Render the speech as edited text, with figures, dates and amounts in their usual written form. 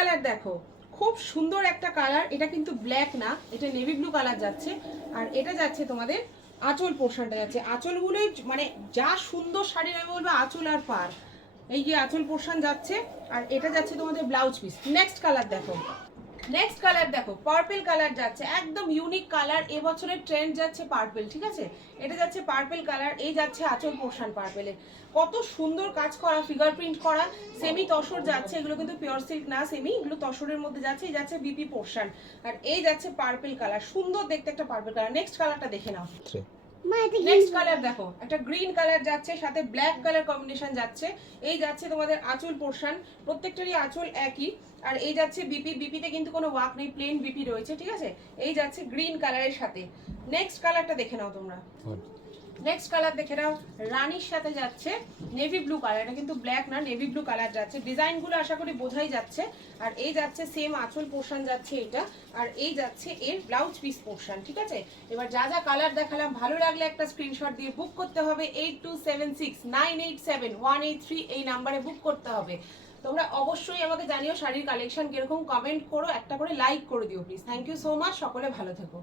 Colour দেখো, খুব সুন্দর একটা কালার। এটা কিন্তু ব্ল্যাক না, এটা নেভি ব্লু কালার যাচ্ছে। আর এটা যাচ্ছে তোমাদের আঁচল পোর্শনটা যাচ্ছে, আঁচলগুলোই মানে যা সুন্দর শাড়ির আমি বলবো আঁচল আর পার। এই যে আঁচল পোর্শন যাচ্ছে, আর এটা যাচ্ছে তোমাদের ব্লাউজ পিস। নেক্সট কালার দেখো, নেক্সট কালার দেখো, পার্পল কালার যাচ্ছে, একদম ইউনিক কালার। এবছরের ট্রেন্ড যাচ্ছে পার্পল, ঠিক আছে? এটা যাচ্ছে পার্পল কালার, এই যাচ্ছে আঁচল পোর্শন পার্পেলের। কত সুন্দর কাজ করা, ফিগার প্রিন্ট করা, সেমি তসর যাচ্ছে। এগুলো কিন্তু পিওর সিল্ক না, সেমি, এগুলো তসরের মধ্যে যাচ্ছে। এই যাচ্ছে বিপি পোর্শন, আর এই যাচ্ছে পার্পল কালার, সুন্দর দেখতে একটা পার্পল কালার। নেক্সট কালারটা দেখে নাও। নেক্সট কালার দেখো, একটা গ্রিন কালার যাচ্ছে, সাথে ব্ল্যাক কালার কম্বিনেশন যাচ্ছে। এই যাচ্ছে তোমাদের আঁচল পোর্শন, প্রত্যেকটারই আঁচল একই। আর এই যাচ্ছে বিপি, বিপিতে কিন্তু কোনো ওয়ার্ক নেই, প্লেন বিপি রয়েছে, ঠিক আছে? এই যাচ্ছে গ্রিন কালারের সাথে। নেক্সট কালারটা দেখে নাও তোমরা। নেক্সট কালার দেখে নাও, রানীর সাথে যাচ্ছে নেভি ব্লু কালার। এটা কিন্তু ব্ল্যাক না, নেভি ব্লু কালার যাচ্ছে। ডিজাইনগুলো আশা করি বোঝাই যাচ্ছে। আর এই যাচ্ছে সেম আঁচল পোর্শন যাচ্ছে এটা, আর এই যাচ্ছে এর ব্লাউজ পিস পোর্শন, ঠিক আছে? এবার যা যা কালার দেখালাম, ভালো লাগলে একটা স্ক্রিনশট দিয়ে বুক করতে হবে। 8276987183 এই নাম্বারে বুক করতে হবে। তোমরা অবশ্যই আমাকে জানিও শাড়ির কালেকশন কিরকম, কমেন্ট করো, একটা করে লাইক করে দিও please. Thank you so much, সকলে ভালো থেকো।